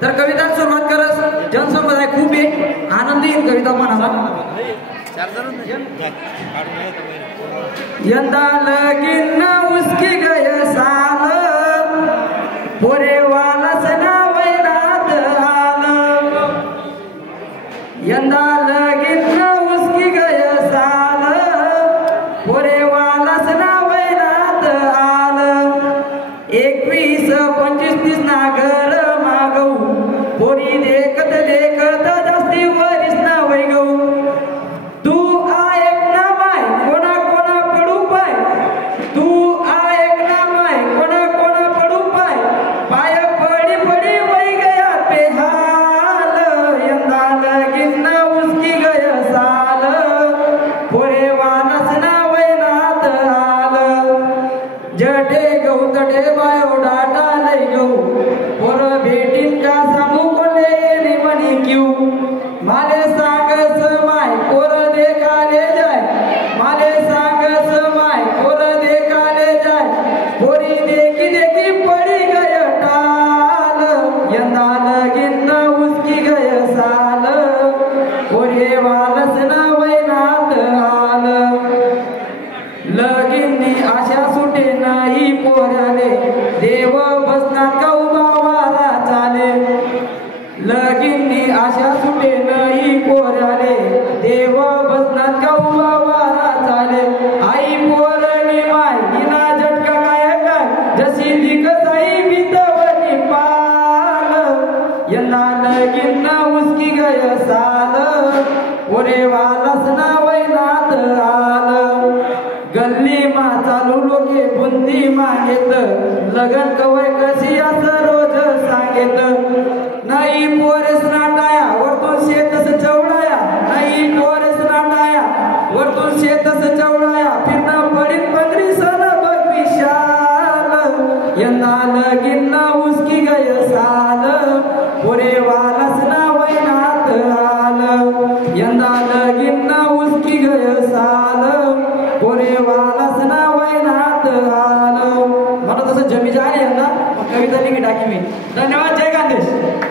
तर कविता सुरुवात करस जनसमुदाय खूप आहे आनंदी कविता म्हणाला यंदा लगीन उसकी गय साल पोरे वाला सना वैरात आल यंदा लगीन उसकी गय साल पोरे वाला सना वैरात आल 21 25 30 नागर मागऊ पोरी देखत देखत जास्ती वरीस ना वैगऊ तू ऐक ना माय कोणा कोणा पडू पाय तू ऐक ना माय कोणा कोणा पडू पाय पाय पडी पडी वै गया पे हाल यंदा लगीन उसकी गय साल पोरे वानस ना वैनात आल जडे गऊ तडे बायो डाटा लई गऊ पोर भेटीन का सांगू कोले रिमणी क्यू माले सांगस माय पोर देखाले जाय माले सांगस माय पोर देखाले जाय पोरी देखी देखी पडी गय टाल यंदा लगीन उसकी गय साल पोरे वालस ना वैनात आल लगीनी आशा सुटे नाही पोराले देव बसना कौबावारा चाले लगीनी आशा सुटे नाही पोराले देव बसना कौबावारा चाले आई पोरणी माय हिना झटका काय काय जशी दिगसाई बितवणी पाल यंदा लगीन उसकी गय साल ओरे वालस ना वैनात आल गल्ली मा चालू लोके बुंदी मागेत लगन कवय कशी असं रोज सांगेत नाही पोरेस नाटाया वरतून शेतस चवडाया नाही पोरेस नाटाया वरतून शेतस चवडाया फिरणं पडीत पंगरी सन बघ विशाल यंदा लगीन उसकी गय साल पोरे वालस ना वैनात आल यंदा लगीन उसकी गय साल पोरे वालस ना वैनात आल मला तसं जमी जाणे यंदा कविता लिखी टाकी मी धन्यवाद जय गांधेश